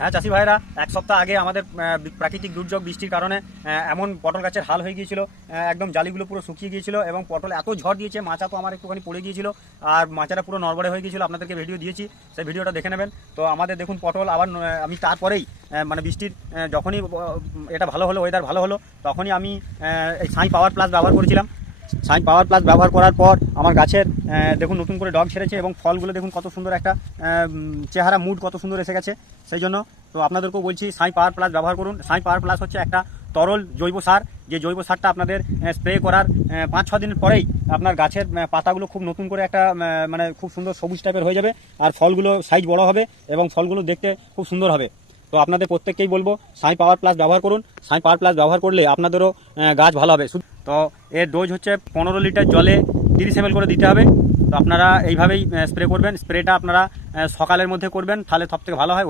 হ্যাঁ চাষি ভাইরা, এক সপ্তাহ আগে আমাদের প্রাকৃতিক দুর্যোগ বৃষ্টির কারণে এমন পটল গাছের হাল হয়ে গিয়েছিল, একদম জালিগুলো পুরো শুকিয়ে গিয়েছিল এবং পটল এত ঝড় দিয়েছে, মাচা তো আমার একটুখানি পড়ে গিয়েছিল আর মাচাটা পুরো নড়বড়ে হয়ে গিয়েছিল। আপনাদেরকে ভিডিও দিয়েছি, সেই ভিডিওটা দেখে নেবেন। তো আমাদের দেখুন পটল আবার আমি তারপরেই মানে বৃষ্টির যখনই এটা ভালো হলো, ওয়েদার ভালো হলো, তখনই আমি এই সাই পাওয়ার প্লাস ব্যবহার করেছিলাম। সাই পাওয়ার প্লাস ব্যবহার করার পর আমার গাছের দেখুন নতুন করে ডগ ছেড়েছে এবং ফলগুলো দেখুন কত সুন্দর একটা চেহারা, মুড কত সুন্দর এসে গেছে। সেই জন্য তো আপনাদেরকেও বলছি সাই পাওয়ার প্লাস ব্যবহার করুন। সাই পাওয়ার প্লাস হচ্ছে একটা তরল জৈব সার, যে জৈব সারটা আপনাদের স্প্রে করার 5-6 দিনের পরেই আপনার গাছের পাতাগুলো খুব নতুন করে একটা মানে খুব সুন্দর সবুজ টাইপের হয়ে যাবে আর ফলগুলো সাইজ বড় হবে এবং ফলগুলো দেখতে খুব সুন্দর হবে। তো আপনাদের প্রত্যেককেই বলবো সাই পাওয়ার প্লাস ব্যবহার করুন। সাই পাওয়ার প্লাস ব্যবহার করলে আপনাদেরও গাছ ভালো হবে। তো এর ডোজ হচ্ছে 15 লিটার জলে 30 ml করে দিতে হবে। তো আপনারা এইভাবেই স্প্রে করবেন। স্প্রেটা আপনারা সকালের মধ্যে করবেন, তাহলে সবথেকে ভালো হয়।